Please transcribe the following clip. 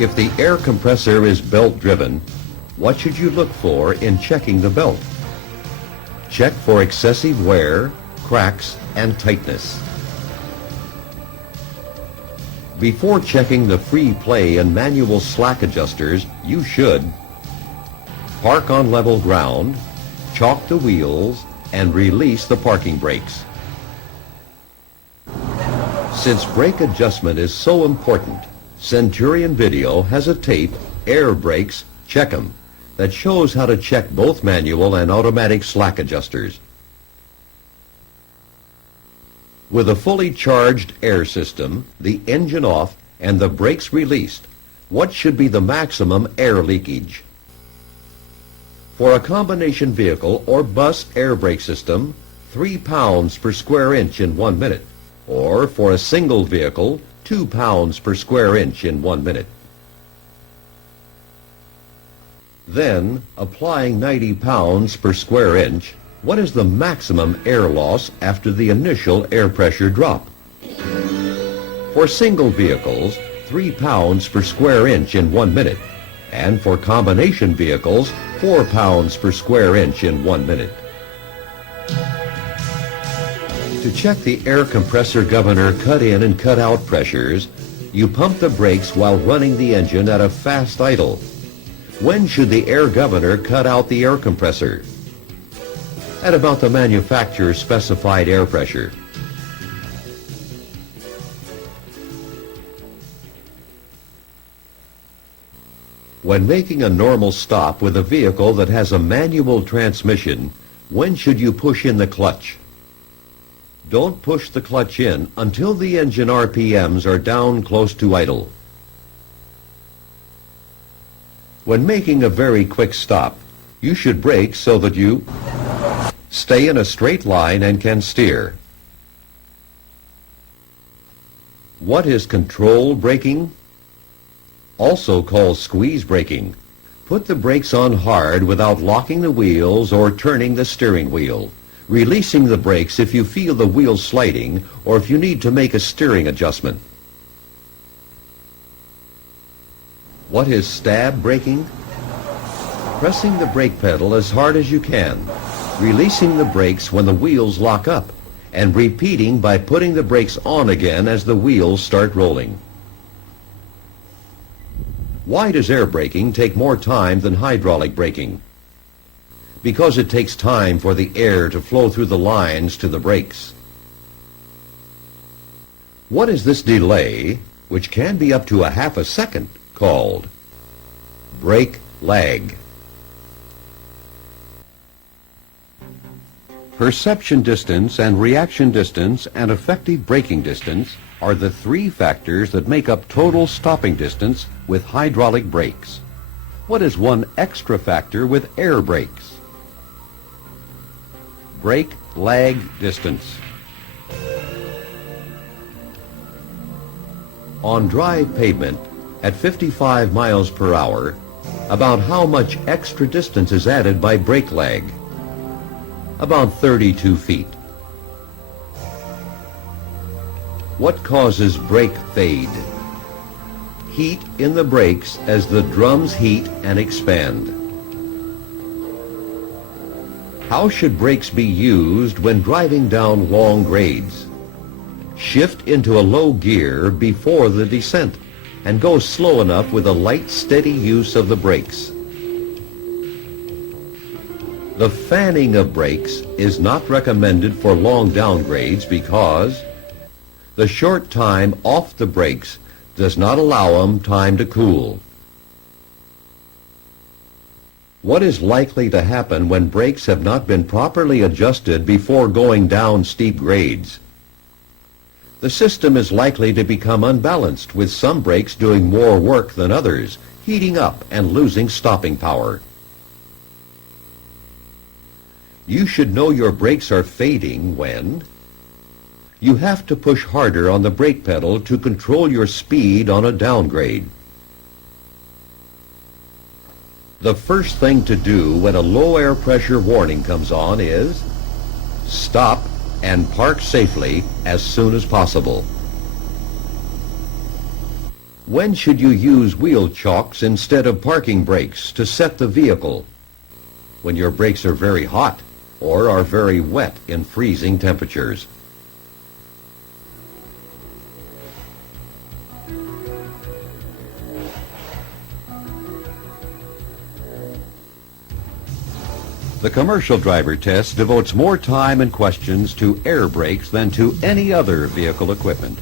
If the air compressor is belt-driven, what should you look for in checking the belt? Check for excessive wear, cracks, and tightness. Before checking the free play and manual slack adjusters, you should park on level ground, chalk the wheels, and release the parking brakes. Since brake adjustment is so important, Centurion Video has a tape, Air Brakes, Check 'em, that shows how to check both manual and automatic slack adjusters. With a fully charged air system, the engine off, and the brakes released, what should be the maximum air leakage? For a combination vehicle or bus air brake system, 3 pounds per square inch in 1 minute, or for a single vehicle, 2 pounds per square inch in 1 minute. Then, applying 90 pounds per square inch, what is the maximum air loss after the initial air pressure drop? For single vehicles, 3 pounds per square inch in 1 minute, and for combination vehicles, 4 pounds per square inch in 1 minute. To check the air compressor governor cut-in and cut-out pressures, you pump the brakes while running the engine at a fast idle. When should the air governor cut out the air compressor? At about the manufacturer's specified air pressure. When making a normal stop with a vehicle that has a manual transmission, when should you push in the clutch? Don't push the clutch in until the engine RPMs are down close to idle. When making a very quick stop, you should brake so that you stay in a straight line and can steer. What is control braking? Also called squeeze braking. Put the brakes on hard without locking the wheels or turning the steering wheel, releasing the brakes if you feel the wheel sliding or if you need to make a steering adjustment. What is stab braking? Pressing the brake pedal as hard as you can, releasing the brakes when the wheels lock up, and repeating by putting the brakes on again as the wheels start rolling. Why does air braking take more time than hydraulic braking? Because it takes time for the air to flow through the lines to the brakes. What is this delay, which can be up to a half a second, called? Brake lag. Perception distance and reaction distance and effective braking distance are the 3 factors that make up total stopping distance with hydraulic brakes. What is one extra factor with air brakes? Brake lag distance. On dry pavement at 55 miles per hour, about how much extra distance is added by brake lag? About 32 feet. What causes brake fade? Heat in the brakes as the drums heat and expand. How should brakes be used when driving down long grades? Shift into a low gear before the descent and go slow enough with a light, steady use of the brakes. The fanning of brakes is not recommended for long downgrades because the short time off the brakes does not allow them time to cool. What is likely to happen when brakes have not been properly adjusted before going down steep grades? The system is likely to become unbalanced, with some brakes doing more work than others, heating up and losing stopping power. You should know your brakes are fading when you have to push harder on the brake pedal to control your speed on a downgrade. The first thing to do when a low air pressure warning comes on is stop and park safely as soon as possible. When should you use wheel chocks instead of parking brakes to set the vehicle? When your brakes are very hot or are very wet in freezing temperatures. The commercial driver test devotes more time and questions to air brakes than to any other vehicle equipment.